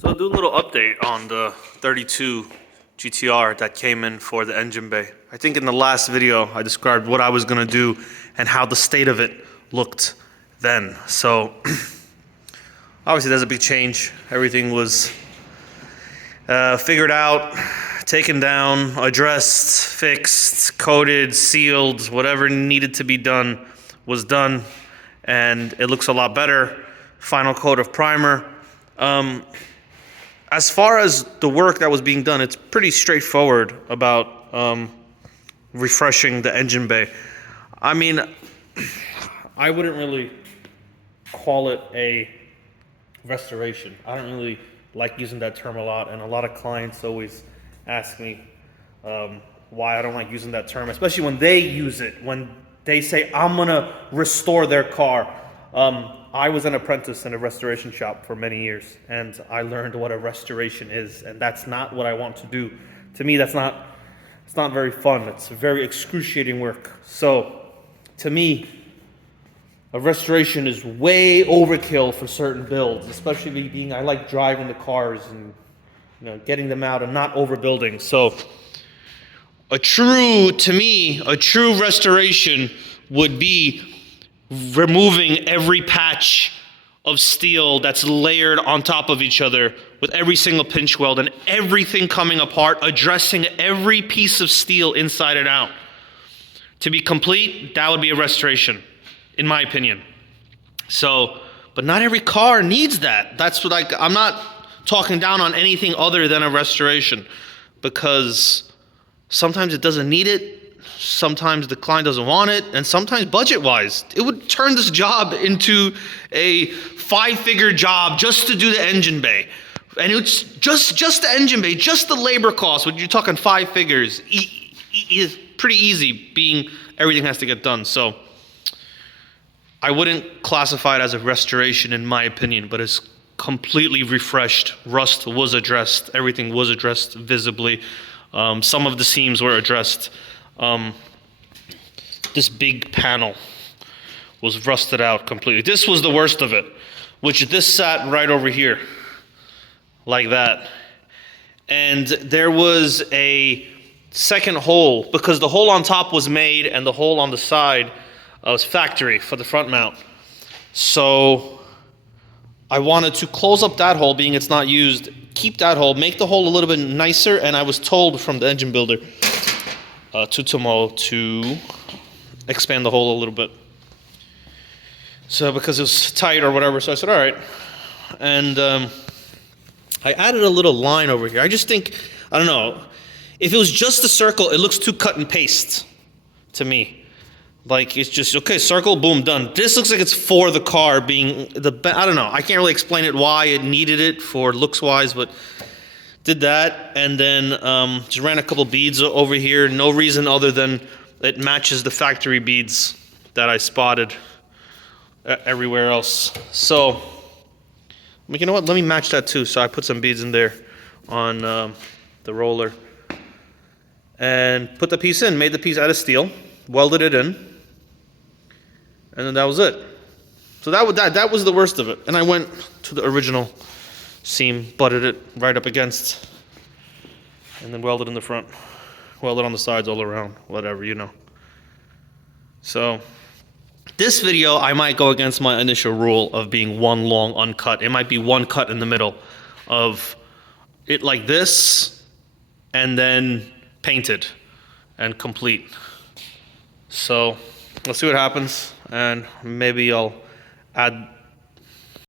So I'll do a little update on the 32 GTR that came in for the engine bay. I think in the last video I described what I was gonna do and how the state of it looked then. So obviously there's a big change. Everything was figured out, taken down, addressed, fixed, coated, sealed, whatever needed to be done was done, and it looks a lot better. Final coat of primer. As far as the work that was being done, it's pretty straightforward about refreshing the engine bay. I mean, I wouldn't really call it a restoration. I don't really like using that term a lot, and a lot of clients always ask me why I don't like using that term, especially when they use it, when they say, I'm gonna restore their car. I was an apprentice in a restoration shop for many years, and I learned what a restoration is, and that's not what I want to do. To me, it's not very fun. It's very excruciating work. So, to me, a restoration is way overkill for certain builds, especially being, I like driving the cars and getting them out and not overbuilding. So, to me, a true restoration would be removing every patch of steel that's layered on top of each other with every single pinch weld and everything coming apart, addressing every piece of steel inside and out. To be complete, that would be a restoration, in my opinion. So, but not every car needs that. That's what I'm not talking down on anything other than a restoration, because sometimes it doesn't need it. Sometimes the client doesn't want it, and sometimes budget-wise, it would turn this job into a 5-figure job just to do the engine bay. And it's just the engine bay, just the labor cost, when you're talking 5 figures, is pretty easy, being everything has to get done. So I wouldn't classify it as a restoration in my opinion, but it's completely refreshed. Rust was addressed, everything was addressed visibly. Some of the seams were addressed. This big panel was rusted out completely. This was the worst of it, which this sat right over here, like that. And there was a second hole, because the hole on top was made and the hole on the side was factory for the front mount. So I wanted to close up that hole, being it's not used, keep that hole, make the hole a little bit nicer, and I was told from the engine builder to expand the hole a little bit. So because it was tight or whatever, so I said, all right. And I added a little line over here. I just think, I don't know, if it was just a circle, it looks too cut and paste to me. Like, it's just, okay, circle, boom, done. This looks like it's for the car being, I don't know, I can't really explain it why it needed it for looks-wise, but did that, and then just ran a couple beads over here. No reason other than it matches the factory beads that I spotted everywhere else. So, I'm like, you know what, let me match that too. So I put some beads in there on the roller. And put the piece in, made the piece out of steel, welded it in, and then that was it. So that was the worst of it. And I went to the original seam, butted it right up against, and then welded in the front, welded on the sides all around, whatever, So this video, I might go against my initial rule of being one long uncut. It might be one cut in the middle of it, like this, and then painted and complete. So let's see what happens, and maybe I'll add